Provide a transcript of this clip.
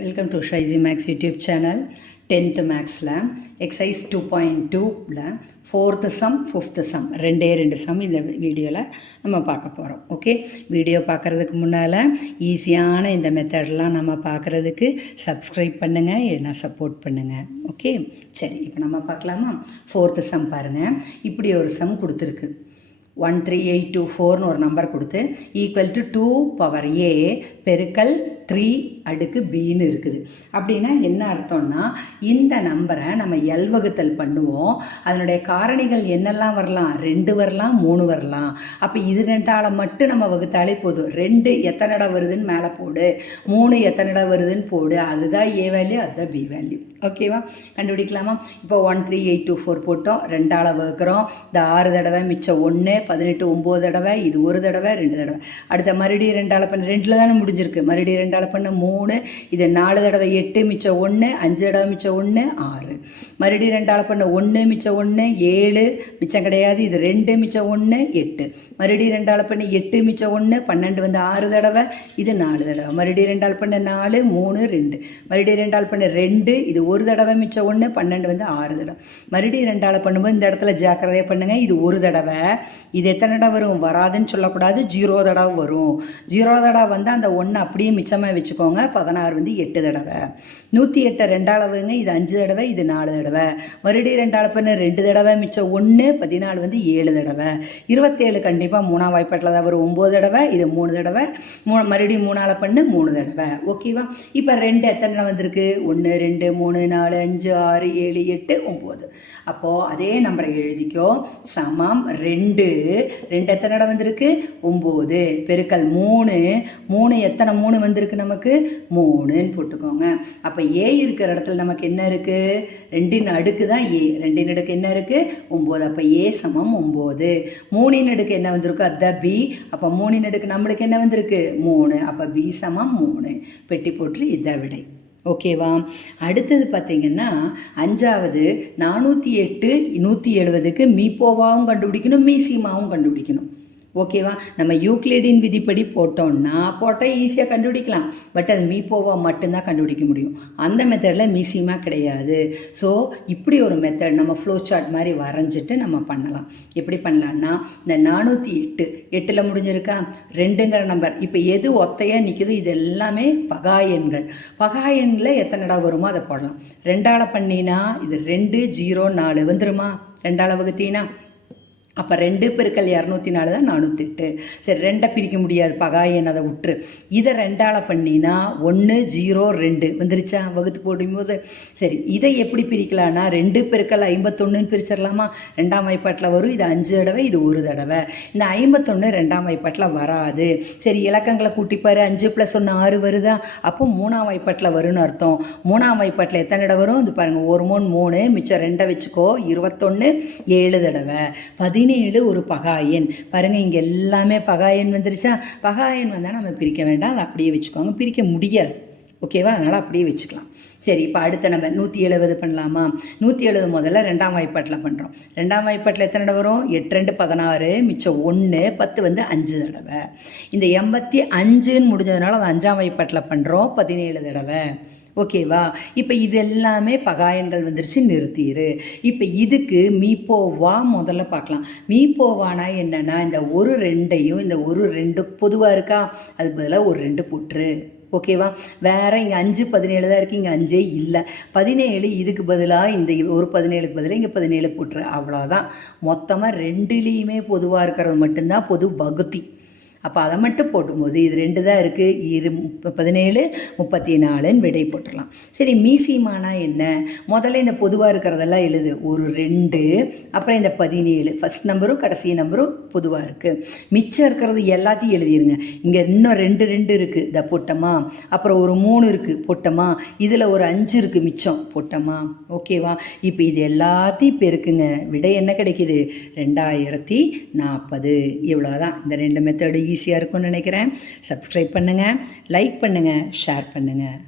Welcome to ஷைசி maths YouTube channel. 10th மேக்ஸில் exercise 2.2ல் 4th சம் 5th சம் ரெண்டு சம் இந்த வீடியோவில் நம்ம பார்க்க போகிறோம். ஓகே, வீடியோ பார்க்குறதுக்கு முன்னால் ஈஸியான இந்த மெத்தட்லாம் நம்ம பார்க்குறதுக்கு சப்ஸ்கிரைப் பண்ணுங்கள், இல்லைனா சப்போர்ட் பண்ணுங்கள். ஓகே, சரி, இப்போ நம்ம பார்க்கலாமா? 4th சம் பாருங்கள். இப்படி ஒரு சம் கொடுத்துருக்கு. 13824 ஒரு நம்பர் கொடுத்து ஈக்குவல் டு 2 பவர் a பெருக்கல் 3 அடுக்கு பின்னு இருக்குது. அப்படின்னா என்ன அர்த்தம்னா, இந்த நம்பரை நம்ம எல் வகுத்தல் பண்ணுவோம். அதனுடைய காரணிகள் என்னெல்லாம் வரலாம்? 2 வரலாம், 3 வரலாம். அப்போ இது 2ஆல் மட்டும் நம்ம வகுத்தாலே போதும். 2 எத்தனை இடம் வருதுன்னு மேலே போடு, 3 எத்தனை இடம் வருதுன்னு போடு. அதுதான் ஏ வேல்யூ, அதுதான் பி வேல்யூ. ஓகேவா? கண்டுபிடிக்கலாமா? இப்போ 13824 போட்டோம், 2ஆல் வகுக்கிறோம். இந்த 6 தடவை மிச்சம் 1, 18 9 தடவை, இது ஒரு தடவை 2 தடவை. அடுத்த மறுபடியும் 2ஆல் பண்ண 2ல் தானே முடிஞ்சிருக்கு. மறுபடியும் 2ஆல் பண்ண 3, இது 4 தடவை 8 மிச்சம் 1, 5 தடவை மிச்சம் 1 6. மறுபடியும் 2ஆல் பண்ண 1 மிச்சம் 1 7 மிச்சம் கிடையாது, இது 2 மிச்சம் 1 8. மறுபடியும் 2ஆல் பண்ண 8 மிச்சம் 1 12 வந்து 6 தடவை, இது 4 தடவை. மறுபடியும் 2ஆல் பண்ண 4 3 2. மறுபடியும் 2ஆல் பண்ண 2, இது ஒரு தடவை மிச்சம் 1 12 வந்து 6 தடவை. மறுபடியும் 2ஆல் பண்ணும்போது இந்த இடத்துல ஜாக்கிரதையாக பண்ணுங்க. இது ஒரு தடவை, இது எத்தனை தடவை வரும்? வராதுன்னு சொல்லக்கூடாது, 0 தடவை வரும். 0 தடவை வந்து அந்த 1 அப்படியே மிச்சமாக வச்சுக்கோங்க. 16 வந்து 8 தடவை. 108 2ஆல் வகுங்க. இது 5 தடவை, இது 4 தடவை. மறுபடியும் 2ஆல் பண்ண 2 தடவை மிச்சம் 1 14 வந்து 7 தடவை. 27 கண்டிப்பாக 3ஆம் வாய்ப்பாட்டில் தான் வரும், 9 தடவை, இது 3 தடவை. மறுபடியும் 3ஆல் பண்ண 3 தடவை. ஓகேவா? இப்போ 2 எத்தனை தடவை வந்திருக்கு? 1 2 3 4 5 6 7 8 9. அப்போது அதே நம்பரை எழுதிக்கோ. சமம் 2 எத்தனை இடம் வந்திருக்கு? 9 பெருக்கல் 3 எத்தனை 3 வந்திருக்கு நமக்கு? 3ன்னு போட்டுக்கோங்க. அப்போ ஏ இருக்கிற இடத்துல நமக்கு என்ன இருக்குது? 2ன் அடுக்கு தான் ஏ. 2ன் அடுக்கு என்ன இருக்குது? 9. அப்போ ஏ சமம் 9. 3ன் அடுக்கு என்ன வந்திருக்கு? அதுதான் பி. அப்போ 3ன் அடுக்கு நம்மளுக்கு என்ன வந்திருக்கு? 3. அப்போ பி சமம் 3. பெட்டி போட்டு இதான் விடை. ஓகேவா? அடுத்தது பார்த்திங்கன்னா 5வது 408 170க்கு மீப்போவாவும் கண்டுபிடிக்கணும், மீசிமாவும் கண்டுபிடிக்கணும். ஓகேவா? நம்ம யூக்ளிடின் விதிப்படி போட்டால் ஈஸியாக கண்டுபிடிக்கலாம். பட் அது மீப்போவா மட்டும்தான் கண்டுபிடிக்க முடியும். அந்த மெத்தடில் மீசிமா கிடையாது. ஸோ இப்படி ஒரு மெத்தட் நம்ம ஃப்ளோ சார்ட் மாதிரி வரைஞ்சிட்டு நம்ம பண்ணலாம். எப்படி பண்ணலான்னா, இந்த 408 8ல் முடிஞ்சிருக்கா? 2ங்கிற நம்பர் இப்போ எது ஒத்தையாக நிற்குதோ இது எல்லாமே பகாயன்கள். பகாயன்களை எத்தனை இடம் வருமோ அதை போடலாம். 2ஆல் பண்ணினா இது 2 0 4 வந்துருமா? 2ஆல் வகுத்தீங்கன்னா அப்போ 2 பெருக்கல் 204 தான் 408. சரி, 2 பிரிக்க முடியாது, பகாயன், அதை விட்டுரு. இதை 2ஆல் பண்ணினா 1 0 2 வந்துருச்சா வகுத்து போடும்போது? சரி, இதை எப்படி பிரிக்கலான்னா 2 பெருக்கல் 51ன்னு பிரிச்சிடலாமா? 2ஆம் வாய்ப்பாட்டில் வரும். இது 5 தடவை, இது ஒரு தடவை. இந்த 51 2ஆம் வாய்ப்பாட்டில் வராது. சரி, இலக்கங்களை கூட்டிப்பாரு. 5 + 1 6 வருதா? அப்போ 3ஆம் வாய்ப்பாட்டில் வரும்னு அர்த்தம். 3ஆம் வாய்ப்பாட்டில் எத்தனை இடம் வரும்? இது பாருங்கள், 1 3 3 மிச்சம் 2 வச்சுக்கோ, 21 7 தடவை. 17 ஒரு பகாயன். பாருங்கள், இங்கே எல்லாமே பகாயன் வந்துருச்சா? பகாயன் வந்தால் நம்ம பிரிக்க வேண்டாம், அதை அப்படியே வச்சுக்கோங்க. பிரிக்க முடியாது. ஓகேவா? அதனால் அப்படியே வச்சுக்கலாம். சரி, இப்போ அடுத்த நம்பர் 170 பண்ணலாமா? 170 முதல்ல 2ஆம் வாய்ப்பாட்டில் பண்ணுறோம். 2ஆம் வாய்ப்பாட்டில் எத்தனை தடவை வரும்? 8 2 16 மிச்சம் 1 10 வந்து 5 தடவை. இந்த 85ன்னு முடிஞ்சதுனால அதை 5ஆம் வாய்ப்பாட்டில் பண்ணுறோம், 17 தடவை. ஓகேவா? இப்போ இது எல்லாமே பகாயன்கள் வந்துருச்சு, நிறுத்திடு. இப்போ இதுக்கு மீப்போவா முதல்ல பார்க்கலாம். மீப்போவானா என்னென்னா, இந்த ஒரு 2ஐயும் இந்த ஒரு 2 பொதுவாக இருக்கா, அதுக்கு பதிலாக ஒரு 2 போட்டுரு. ஓகேவா? வேறு இங்கே 5 17 தான் இருக்குது, இங்கே 5 இல்லை. 17 இதுக்கு பதிலாக இந்த ஒரு 17க்கு பதிலாக இங்கே 17 போட்டுரு. அவ்வளோதான். மொத்தமாக 2லேயுமே பொதுவாக இருக்கிறது மட்டும்தான் பொது வகுத்தி. அப்போ அதை மட்டும் போட்டும்போது இது 2 தான் இருக்குது. 17 34ன்னு விடை போட்டுடலாம். சரி, மீசிமானா என்ன? முதல்ல இந்த பொதுவாக இருக்கிறதெல்லாம் எழுது. ஒரு 2, அப்புறம் இந்த 17 ஃபஸ்ட் நம்பரும் கடைசி நம்பரும் பொதுவாக இருக்குது. மிச்சம் இருக்கிறது எல்லாத்தையும் எழுதிடுங்க. இங்கே இன்னும் 2 இருக்குது, இதை போட்டோமா? அப்புறம் ஒரு 3 இருக்குது, போட்டோமா? இதில் ஒரு 5 இருக்குது மிச்சம், போட்டோமா? ஓகேவா? இப்போ இது எல்லாத்தையும் பெருக்குங்க. விடை என்ன கிடைக்கிது? 2040. இவ்வளோதான். இந்த 2 மெத்தடு ஈஸியாக இருக்கும்னு நினைக்கிறேன். சப்ஸ்கிரைப் பண்ணுங்கள், லைக் பண்ணுங்கள், ஷேர் பண்ணுங்கள்.